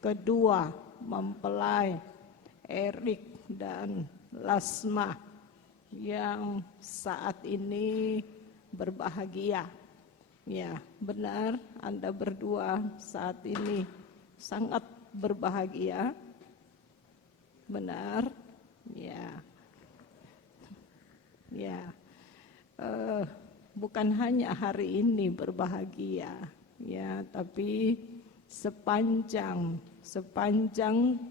kedua mempelai Erik dan Lasma yang saat ini berbahagia. Ya, benar, Anda berdua saat ini sangat berbahagia. Benar, ya. Ya, bukan hanya hari ini berbahagia, ya, tapi sepanjang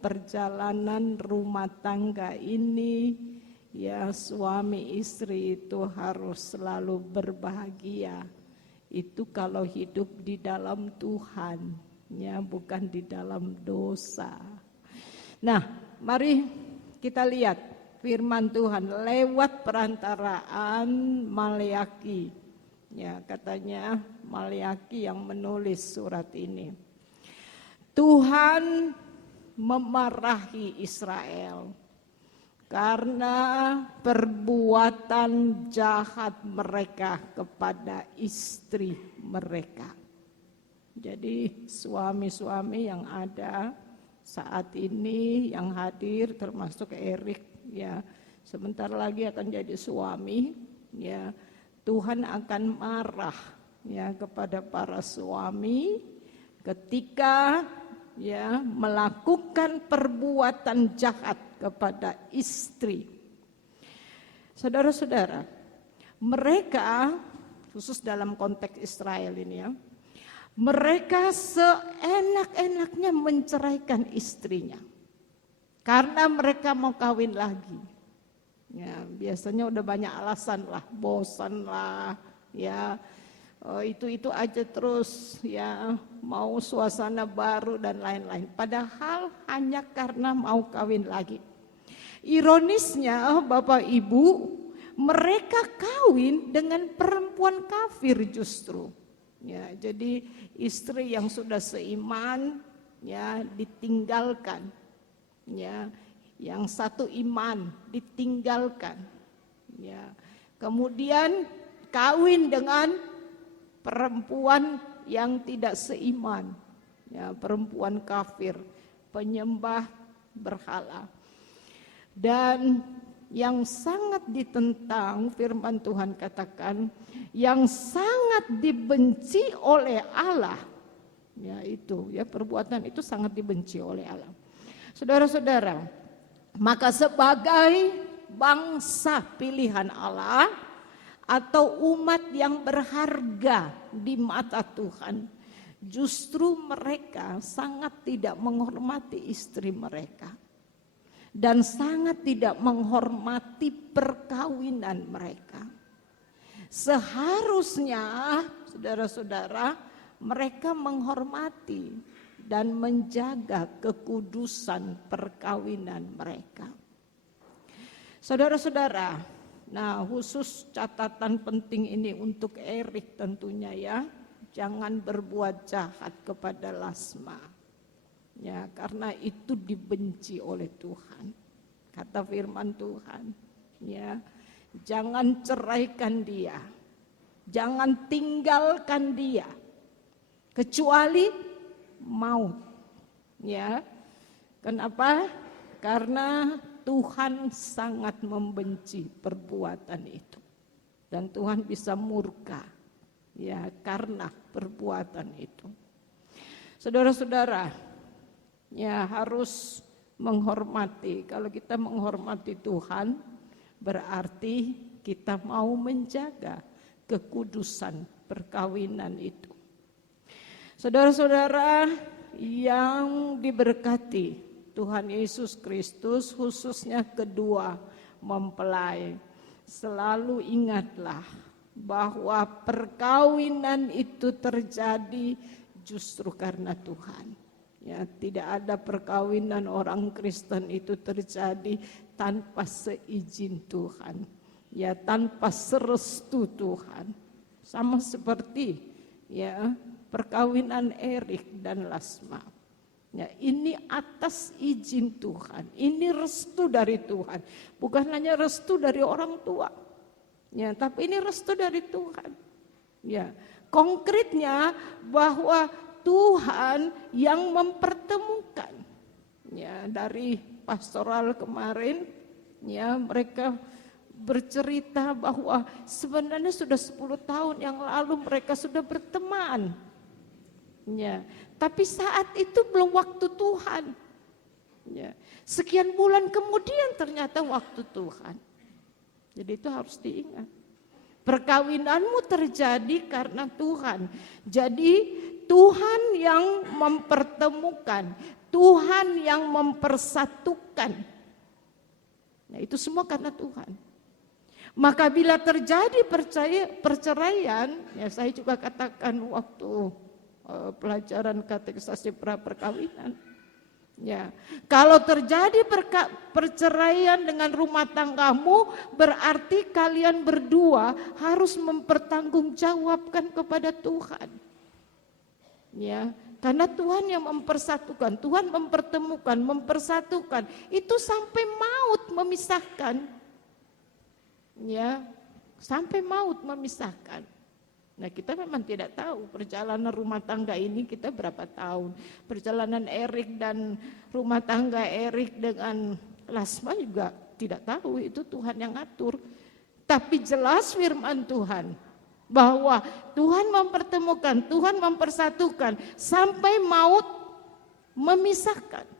perjalanan rumah tangga ini, ya, suami istri itu harus selalu berbahagia. Itu kalau hidup di dalam Tuhan, ya, bukan di dalam dosa. Nah, mari kita lihat firman Tuhan lewat perantaraan Maleaki. Ya, katanya Maleaki yang menulis surat ini. Tuhan memarahi Israel karena perbuatan jahat mereka kepada istri mereka. Jadi suami-suami yang ada saat ini yang hadir termasuk Erik, ya, sebentar lagi akan jadi suami, ya. Tuhan akan marah, ya, kepada para suami ketika, ya, melakukan perbuatan jahat kepada istri. Saudara-saudara, mereka khusus dalam konteks Israel ini, ya, mereka seenak-enaknya menceraikan istrinya karena mereka mau kawin lagi. Ya, biasanya udah banyak alasan lah, bosan lah, ya, itu aja terus, ya, mau suasana baru dan lain-lain. Padahal hanya karena mau kawin lagi. Ironisnya, Bapak Ibu, mereka kawin dengan perempuan kafir justru. Ya, jadi istri yang sudah seiman, ya, ditinggalkan, ya, yang satu iman ditinggalkan, ya, kemudian kawin dengan perempuan yang tidak seiman, ya, perempuan kafir, penyembah berhala. Dan yang sangat ditentang, firman Tuhan katakan, yang sangat dibenci oleh Allah, ya, itu, ya, perbuatan itu sangat dibenci oleh Allah. Saudara-saudara, maka sebagai bangsa pilihan Allah atau umat yang berharga di mata Tuhan, justru mereka sangat tidak menghormati istri mereka dan sangat tidak menghormati perkawinan mereka. Seharusnya, saudara-saudara, mereka menghormati dan menjaga kekudusan perkawinan mereka. Saudara-saudara, nah, khusus catatan penting ini untuk Erik tentunya, ya, jangan berbuat jahat kepada Lasma. Ya, karena itu dibenci oleh Tuhan. Kata firman Tuhan, ya, jangan ceraikan dia. Jangan tinggalkan dia kecuali maut. Ya. Kenapa? Karena Tuhan sangat membenci perbuatan itu. Dan Tuhan bisa murka, ya, karena perbuatan itu. Saudara-saudara, ya, harus menghormati. Kalau kita menghormati Tuhan, berarti kita mau menjaga kekudusan perkawinan itu. Saudara-saudara yang diberkati Tuhan Yesus Kristus, khususnya kedua mempelai, selalu ingatlah bahwa perkawinan itu terjadi justru karena Tuhan. Ya, tidak ada perkawinan orang Kristen itu terjadi tanpa seizin Tuhan, ya, tanpa serestu Tuhan. Sama seperti, ya, perkawinan Erik dan Lasma. Ya, ini atas izin Tuhan, ini restu dari Tuhan, bukan hanya restu dari orang tua, ya, tapi ini restu dari Tuhan. Ya, konkretnya bahwa Tuhan yang mempertemukan. Ya, dari pastoral kemarin, ya mereka bercerita bahwa sebenarnya sudah 10 tahun yang lalu mereka sudah berteman. Ya, tapi saat itu belum waktu Tuhan. Ya, sekian bulan kemudian ternyata waktu Tuhan. Jadi itu harus diingat. Perkawinanmu terjadi karena Tuhan. Jadi Tuhan yang mempertemukan, Tuhan yang mempersatukan. Nah, itu semua karena Tuhan. Maka bila terjadi perceraian, ya saya juga katakan waktu pelajaran katekisasi pra-perkawinan. Ya, kalau terjadi perceraian dengan rumah tanggamu, berarti kalian berdua harus mempertanggungjawabkan kepada Tuhan. Ya, karena Tuhan yang mempersatukan, Tuhan mempertemukan, mempersatukan, itu sampai maut memisahkan. Ya, sampai maut memisahkan. Nah, kita memang tidak tahu perjalanan rumah tangga ini kita berapa tahun. Perjalanan Erik dan rumah tangga Erik dengan Lasma juga tidak tahu, itu Tuhan yang ngatur. Tapi jelas firman Tuhan bahwa Tuhan mempertemukan, Tuhan mempersatukan sampai maut memisahkan.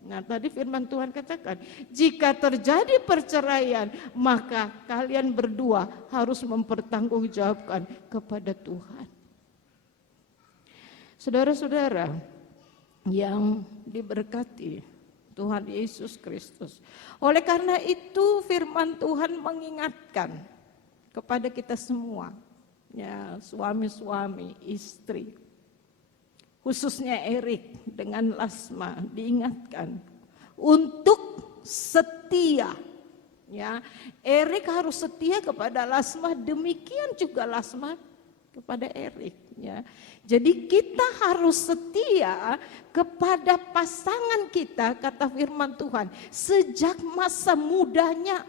Nah, tadi firman Tuhan katakan, jika terjadi perceraian, maka kalian berdua harus mempertanggungjawabkan kepada Tuhan. Saudara-saudara yang diberkati Tuhan Yesus Kristus. Oleh karena itu firman Tuhan mengingatkan kepada kita semua, ya, suami-suami, istri, khususnya Erik dengan Lasma, diingatkan untuk setia. Ya, Erik harus setia kepada Lasma, demikian juga Lasma kepada Erik. Ya, jadi kita harus setia kepada pasangan kita, kata firman Tuhan, sejak masa mudanya.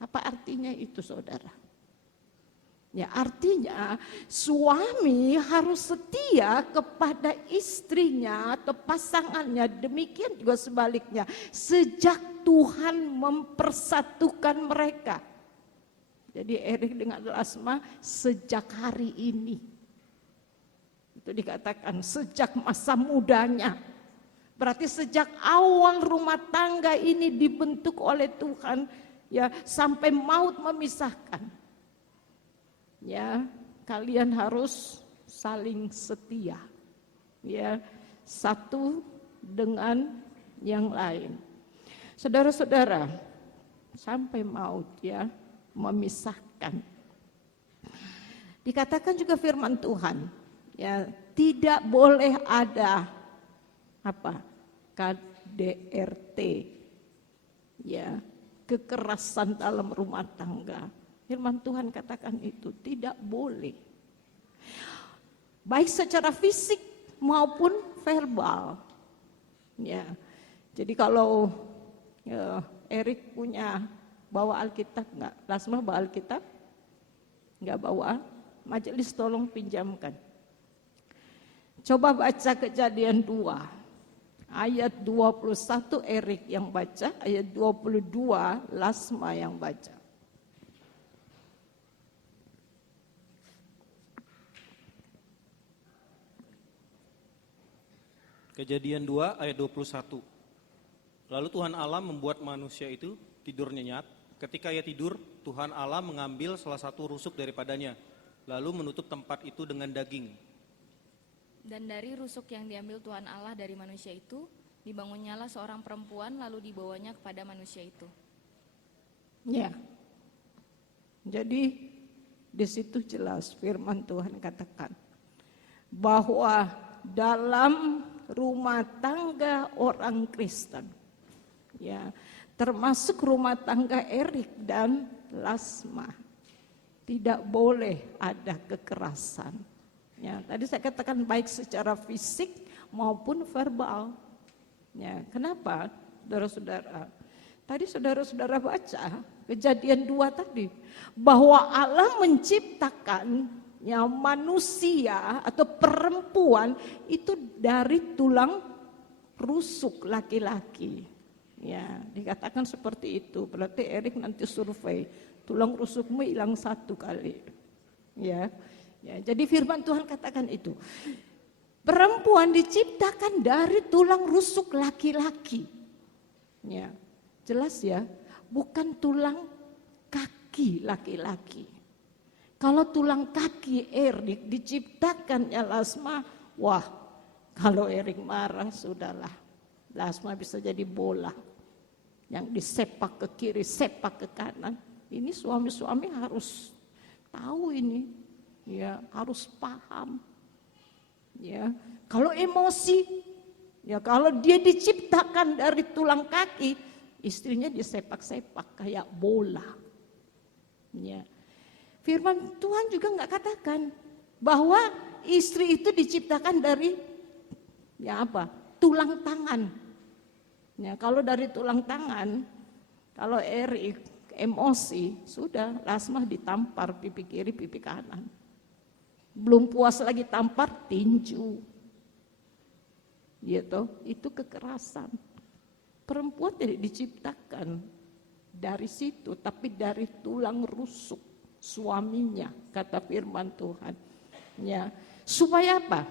Apa artinya itu, saudara? Ya, artinya suami harus setia kepada istrinya atau pasangannya, demikian juga sebaliknya sejak Tuhan mempersatukan mereka. Jadi Erik dengan Lasma sejak hari ini. Itu dikatakan sejak masa mudanya. Berarti sejak awal rumah tangga ini dibentuk oleh Tuhan, ya, sampai maut memisahkan. Ya, kalian harus saling setia, ya, satu dengan yang lain. Saudara-saudara, sampai maut, ya, memisahkan. Dikatakan juga firman Tuhan, ya, tidak boleh ada apa? KDRT, ya, kekerasan dalam rumah tangga. Firman Tuhan katakan itu tidak boleh. Baik secara fisik maupun verbal. Ya. Jadi kalau Erik punya bawa Alkitab enggak? Lasma bawa Alkitab? Enggak bawa? Majelis tolong pinjamkan. Coba baca Kejadian 2. Ayat 21 Erik yang baca, ayat 22 Lasma yang baca. Kejadian 2 ayat 21. Lalu Tuhan Allah membuat manusia itu tidur nyenyak. Ketika ia tidur, Tuhan Allah mengambil salah satu rusuk daripadanya, lalu menutup tempat itu dengan daging. Dan dari rusuk yang diambil Tuhan Allah dari manusia itu, dibangunnyalah seorang perempuan, lalu dibawanya kepada manusia itu. Ya. Jadi di situ jelas firman Tuhan katakan bahwa dalam rumah tangga orang Kristen, ya, termasuk rumah tangga Erik dan Lasma, tidak boleh ada kekerasan. Ya, tadi saya katakan baik secara fisik maupun verbal. Ya, kenapa, saudara-saudara? Tadi saudara-saudara baca Kejadian 2 tadi, bahwa Allah menciptakan, ya, manusia atau perempuan itu dari tulang rusuk laki-laki. Ya, dikatakan seperti itu. Berarti Erik nanti survei, tulang rusukmu hilang 1 kali. Ya, jadi firman Tuhan katakan itu. Perempuan diciptakan dari tulang rusuk laki-laki. Ya, jelas ya, bukan tulang kaki laki-laki. Kalau tulang kaki Erik diciptakan Lasma, wah, kalau Erik marah sudahlah, Lasma bisa jadi bola yang disepak ke kiri, sepak ke kanan. Ini suami-suami harus tahu ini, ya, harus paham. Ya, kalau emosi, ya, kalau dia diciptakan dari tulang kaki, istrinya disepak-sepak kayak bola. Ya. Firman Tuhan juga nggak katakan bahwa istri itu diciptakan dari, ya apa, tulang tangan. Ya, kalau dari tulang tangan, kalau Erik emosi, sudah Lasma ditampar pipi kiri, pipi kanan. Belum puas lagi tampar tinju. Gitu, itu kekerasan. Perempuan tidak diciptakan dari situ, tapi dari tulang rusuk suaminya, kata firman Tuhan. Ya, supaya apa?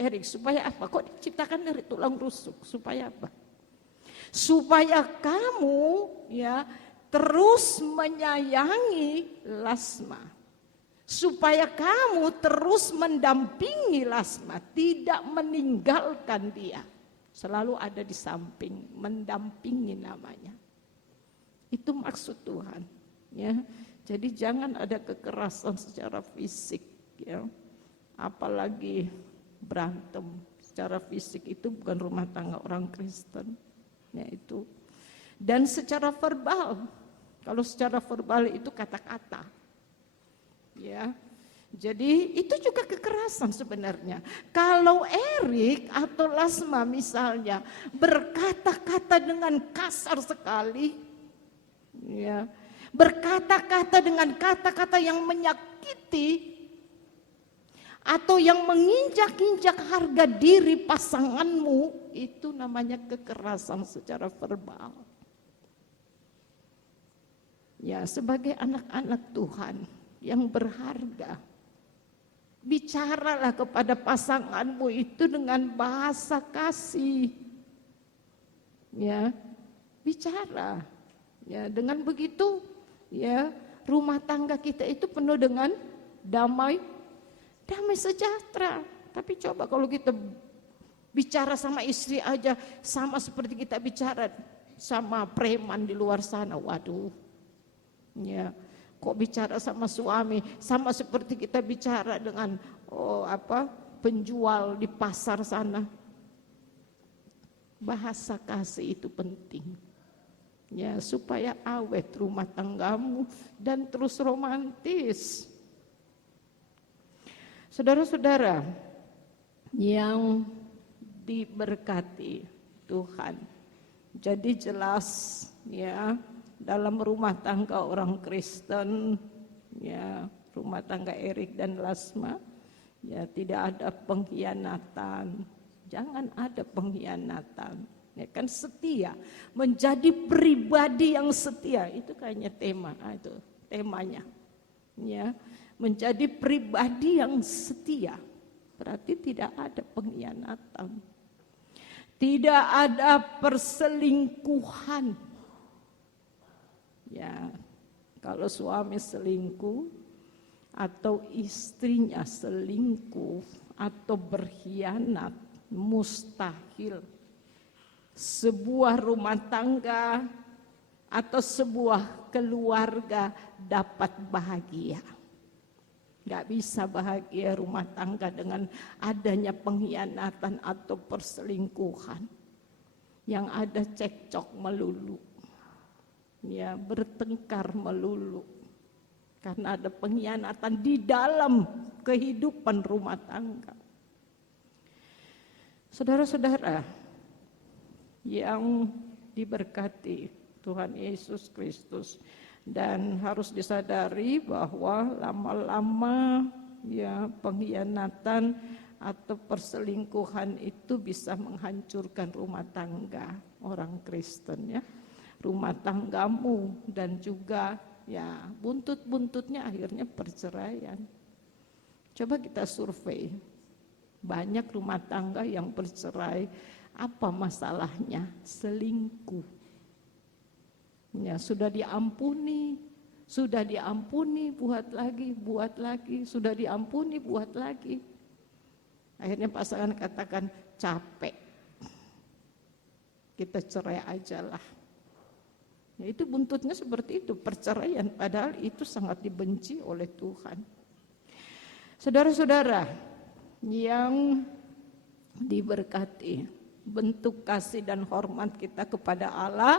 Erik, supaya apa? Kok diciptakan dari tulang rusuk? Supaya apa? Supaya kamu, ya, terus menyayangi Lasma. Supaya kamu terus mendampingi Lasma, tidak meninggalkan dia. Selalu ada di samping, mendampingi namanya. Itu maksud Tuhan, ya. Jadi jangan ada kekerasan secara fisik, ya. Apalagi berantem secara fisik, itu bukan rumah tangga orang Kristen, ya itu. Dan secara verbal, kalau secara verbal itu kata-kata. Ya, jadi itu juga kekerasan sebenarnya. Kalau Erik atau Lasma misalnya berkata-kata dengan kasar sekali, ya, berkata-kata dengan kata-kata yang menyakiti atau yang menginjak-injak harga diri pasanganmu, itu namanya kekerasan secara verbal. Ya, sebagai anak-anak Tuhan yang berharga, bicaralah kepada pasanganmu itu dengan bahasa kasih. Ya, bicara. Ya, dengan begitu, ya, rumah tangga kita itu penuh dengan damai sejahtera. Tapi coba kalau kita bicara sama istri aja sama seperti kita bicara sama preman di luar sana, waduh. Ya, kok bicara sama suami sama seperti kita bicara dengan penjual di pasar sana. Bahasa kasih itu penting, ya, supaya awet rumah tanggamu dan terus romantis. Saudara-saudara yang diberkati Tuhan, jadi jelas, ya, dalam rumah tangga orang Kristen, ya, rumah tangga Erik dan Lasma, ya, tidak ada pengkhianatan. Jangan ada pengkhianatan. Ya kan, setia, menjadi pribadi yang setia, itu kayaknya itu temanya. Ya, menjadi pribadi yang setia, berarti tidak ada pengkhianatan. Tidak ada perselingkuhan. Ya, kalau suami selingkuh atau istrinya selingkuh atau berkhianat, mustahil sebuah rumah tangga atau sebuah keluarga dapat bahagia. Gak bisa bahagia rumah tangga dengan adanya pengkhianatan atau perselingkuhan. Yang ada cekcok melulu. Ya, bertengkar melulu karena ada pengkhianatan di dalam kehidupan rumah tangga. Saudara-saudara yang diberkati Tuhan Yesus Kristus, dan harus disadari bahwa lama-lama ya pengkhianatan atau perselingkuhan itu bisa menghancurkan rumah tangga orang Kristen, ya, rumah tanggamu, dan juga ya buntut-buntutnya akhirnya perceraian. Coba kita survei, banyak rumah tangga yang bercerai, apa masalahnya? Selingkuh. Ya, sudah diampuni, buat lagi, sudah diampuni, buat lagi. Akhirnya pasangan katakan capek, kita cerai aja lah. Ya, itu buntutnya seperti itu, perceraian, padahal itu sangat dibenci oleh Tuhan. Saudara-saudara yang diberkati, bentuk kasih dan hormat kita kepada Allah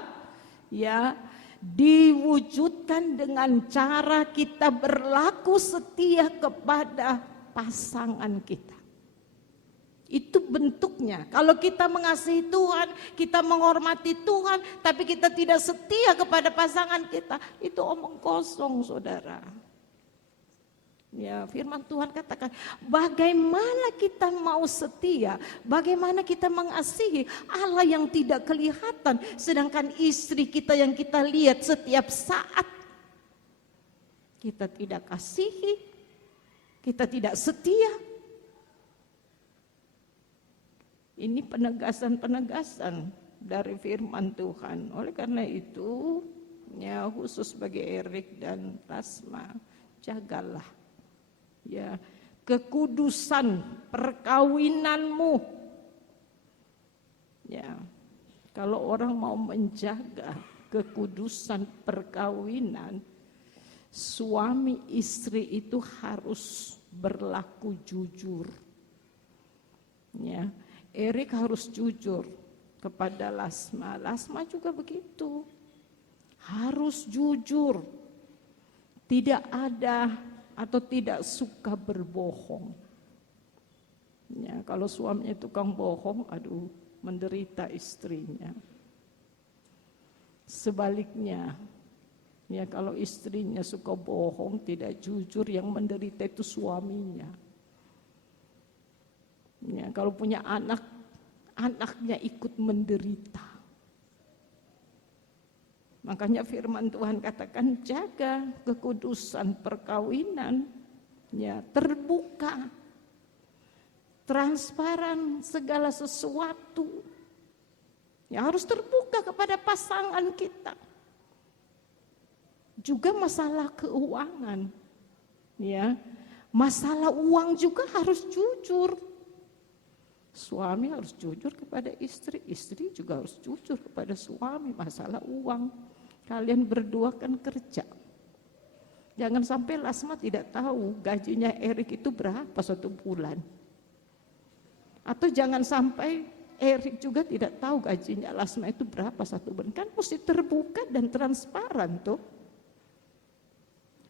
ya diwujudkan dengan cara kita berlaku setia kepada pasangan kita. Itu bentuknya. Kalau kita mengasihi Tuhan, kita menghormati Tuhan, tapi kita tidak setia kepada pasangan kita, itu omong kosong, saudara. Ya, firman Tuhan katakan, bagaimana kita mau setia, bagaimana kita mengasihi Allah yang tidak kelihatan, sedangkan istri kita yang kita lihat setiap saat kita tidak kasihi, kita tidak setia. Ini penegasan-penegasan dari firman Tuhan. Oleh karena itu, ya khusus bagi Erik dan Rasma, jagalah ya kekudusan perkawinanmu. Ya, kalau orang mau menjaga kekudusan perkawinan, suami istri itu harus berlaku jujur. Ya, Erik harus jujur kepada Lasma, Lasma juga begitu, harus jujur, tidak ada atau tidak suka berbohong. Ya, kalau suaminya tukang bohong, aduh, menderita istrinya. Sebaliknya, ya kalau istrinya suka bohong, tidak jujur, yang menderita itu suaminya. Ya, kalau punya anak, anaknya ikut menderita. Makanya firman Tuhan katakan jaga kekudusan perkawinan, ya terbuka, transparan segala sesuatu. Ya harus terbuka kepada pasangan kita. Juga masalah keuangan, ya masalah uang juga harus jujur. Suami harus jujur kepada istri, istri juga harus jujur kepada suami. Masalah uang, kalian berdua kan kerja. Jangan sampai Lasma tidak tahu gajinya Erik itu berapa satu bulan. Atau jangan sampai Erik juga tidak tahu gajinya Lasma itu berapa satu bulan. Kan mesti terbuka dan transparan tuh.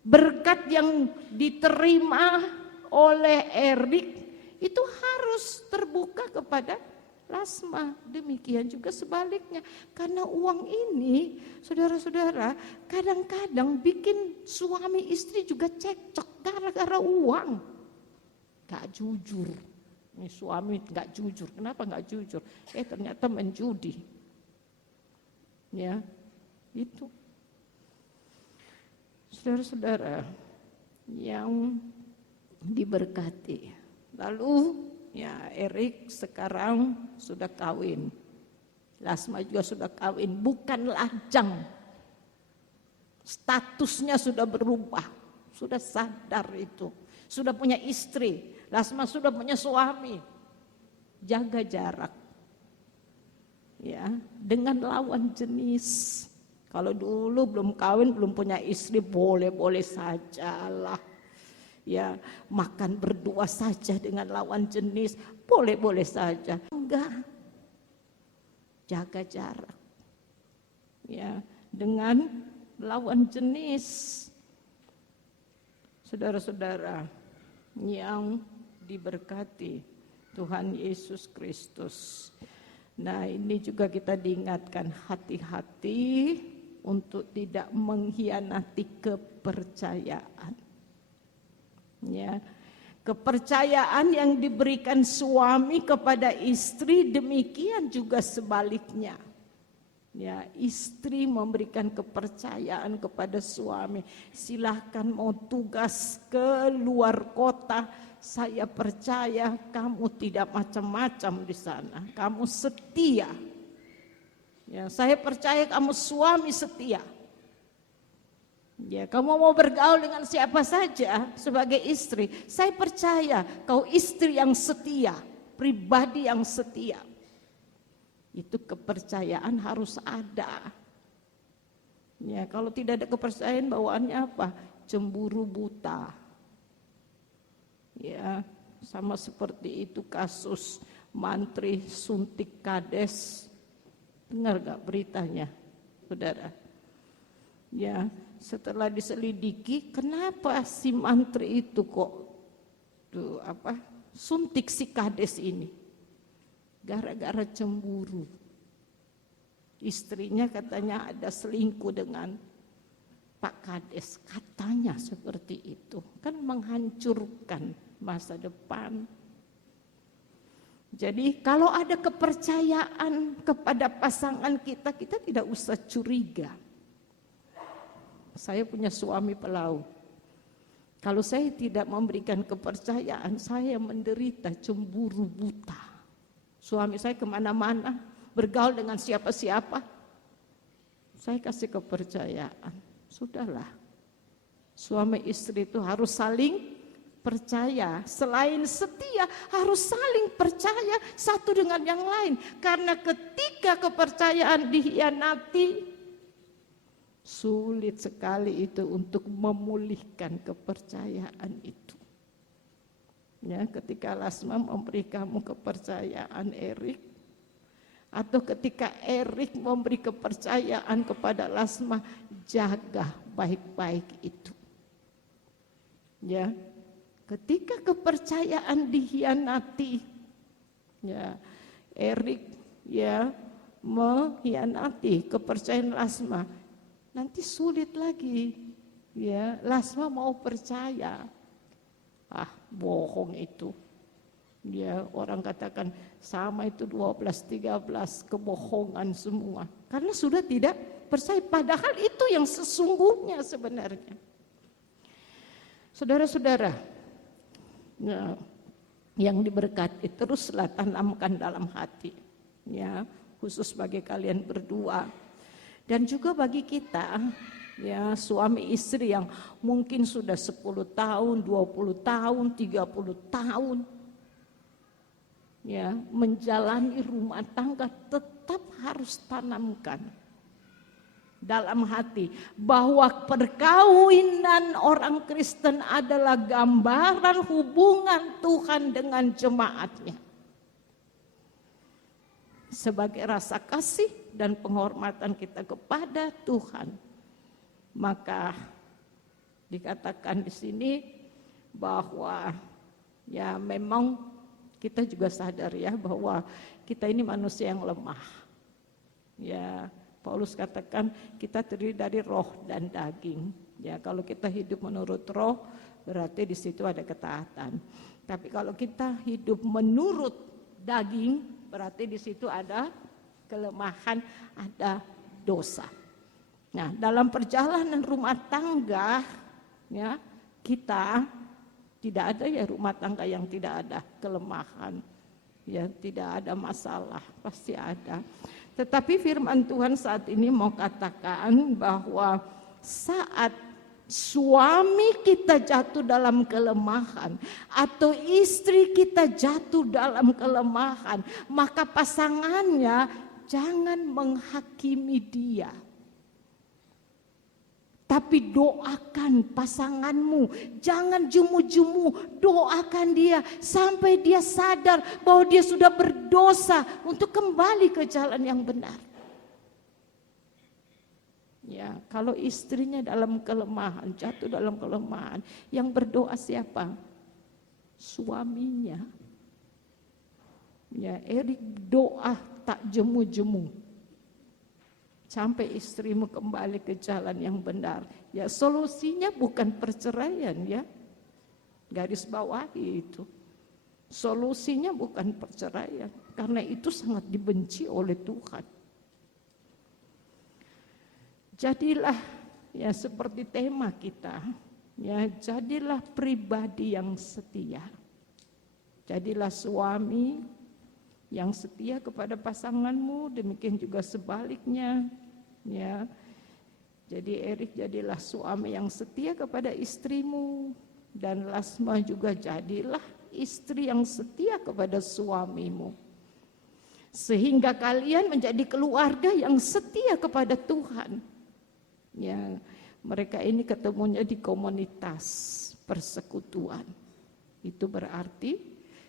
Berkat yang diterima oleh Erik itu harus terbuka kepada Lasma. Demikian juga sebaliknya. Karena uang ini, saudara-saudara, kadang-kadang bikin suami istri juga cekcok gara-gara uang. Gak jujur. Ini suami gak jujur. Kenapa gak jujur? Ternyata menjudi. Ya, itu. Saudara-saudara yang diberkati. Lalu ya Erik sekarang sudah kawin, Lasma juga sudah kawin, bukan lajang, statusnya sudah berubah, sudah sadar itu, sudah punya istri, Lasma sudah punya suami. Jaga jarak, ya dengan lawan jenis. Kalau dulu belum kawin, belum punya istri, boleh-boleh sajalah. Ya, makan berdua saja dengan lawan jenis, boleh-boleh saja. Enggak. Jaga jarak. Ya, dengan lawan jenis. Saudara-saudara yang diberkati Tuhan Yesus Kristus. Nah, ini juga kita diingatkan hati-hati untuk tidak mengkhianati kepercayaan. Ya, Kepercayaan yang diberikan suami kepada istri demikian juga sebaliknya. Ya, istri memberikan kepercayaan kepada suami. Silahkan mau tugas ke luar kota, saya percaya kamu tidak macam-macam di sana. Kamu setia. Ya, saya percaya kamu suami setia. Ya, kamu mau bergaul dengan siapa saja sebagai istri, saya percaya kau istri yang setia, pribadi yang setia. Itu kepercayaan harus ada. Ya, kalau tidak ada kepercayaan bawaannya apa? Cemburu buta. Ya, sama seperti itu kasus mantri suntik kades. Dengar gak beritanya, saudara? Ya, setelah diselidiki, kenapa si mantri itu kok suntik si kades ini? Gara-gara cemburu. Istrinya katanya ada selingkuh dengan Pak Kades, katanya seperti itu. Kan menghancurkan masa depan. Jadi kalau ada kepercayaan kepada pasangan kita, kita tidak usah curiga. Saya punya suami pelaut. Kalau saya tidak memberikan kepercayaan, saya menderita cemburu buta. Suami saya kemana-mana, bergaul dengan siapa-siapa, saya kasih kepercayaan. Sudahlah, suami istri itu harus saling percaya. Selain setia, harus saling percaya satu dengan yang lain. Karena ketika kepercayaan dikhianati, sulit sekali itu untuk memulihkan kepercayaan itu. Ya, ketika Lasma memberi kamu kepercayaan Erik, atau ketika Erik memberi kepercayaan kepada Lasma, jaga baik-baik itu. Ya, ketika kepercayaan dikhianati, ya, Erik ya mengkhianati kepercayaan Lasma, nanti sulit lagi, ya, Lasma mau percaya. Bohong itu. Ya, orang katakan sama itu 12-13 kebohongan semua. Karena sudah tidak percaya, padahal itu yang sesungguhnya sebenarnya. Saudara-saudara, ya, yang diberkati, teruslah tanamkan dalam hati. Ya, khusus bagi kalian berdua. Dan juga bagi kita, ya, suami istri yang mungkin sudah 10 tahun, 20 tahun, 30 tahun, ya, menjalani rumah tangga, tetap harus tanamkan dalam hati bahwa perkawinan orang Kristen adalah gambaran hubungan Tuhan dengan jemaatnya. Sebagai rasa kasih dan penghormatan kita kepada Tuhan, maka dikatakan di sini bahwa ya memang kita juga sadar ya bahwa kita ini manusia yang lemah. Ya, Paulus katakan kita terdiri dari roh dan daging. Ya, kalau kita hidup menurut roh, berarti di situ ada ketaatan. Tapi kalau kita hidup menurut daging, berarti di situ ada kelemahan, ada dosa. Nah, dalam perjalanan rumah tangga, ya, kita tidak ada ya rumah tangga yang tidak ada kelemahan, ya, tidak ada masalah, pasti ada. Tetapi firman Tuhan saat ini mau katakan bahwa saat suami kita jatuh dalam kelemahan atau istri kita jatuh dalam kelemahan, maka pasangannya jangan menghakimi dia. Tapi doakan pasanganmu, jangan jumu-jumu, doakan dia sampai dia sadar bahwa dia sudah berdosa untuk kembali ke jalan yang benar. Ya, kalau istrinya dalam kelemahan, jatuh dalam kelemahan, yang berdoa siapa? Suaminya. Ya, Erik doa tak jemu-jemu. Sampai istrimu kembali ke jalan yang benar. Ya, solusinya bukan perceraian ya. Garis bawahi itu. Solusinya bukan perceraian, karena itu sangat dibenci oleh Tuhan. Jadilah ya seperti tema kita, ya jadilah pribadi yang setia. Jadilah suami yang setia kepada pasanganmu, demikian juga sebaliknya, ya. Jadi Erik jadilah suami yang setia kepada istrimu, dan Lasma juga jadilah istri yang setia kepada suamimu. Sehingga kalian menjadi keluarga yang setia kepada Tuhan. Ya, mereka ini ketemunya di komunitas persekutuan. Itu berarti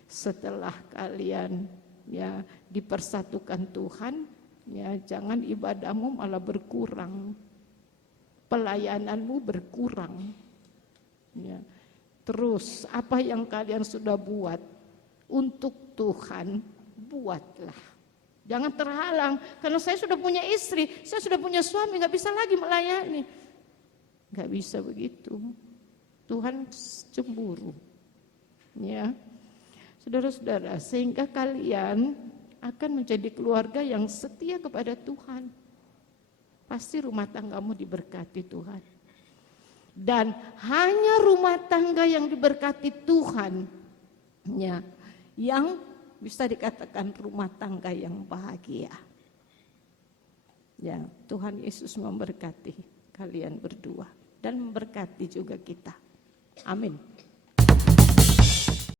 setelah kalian ya dipersatukan Tuhan, ya jangan ibadahmu malah berkurang. Pelayananmu berkurang. Ya. Terus apa yang kalian sudah buat untuk Tuhan, buatlah. Jangan terhalang, karena saya sudah punya istri, saya sudah punya suami, gak bisa lagi melayani. Gak bisa begitu. Tuhan cemburu. Ya, saudara-saudara, sehingga kalian akan menjadi keluarga yang setia kepada Tuhan. Pasti rumah tanggamu diberkati Tuhan. Dan hanya rumah tangga yang diberkati Tuhan, ya, yang bisa dikatakan rumah tangga yang bahagia. Ya, Tuhan Yesus memberkati kalian berdua dan memberkati juga kita. Amin.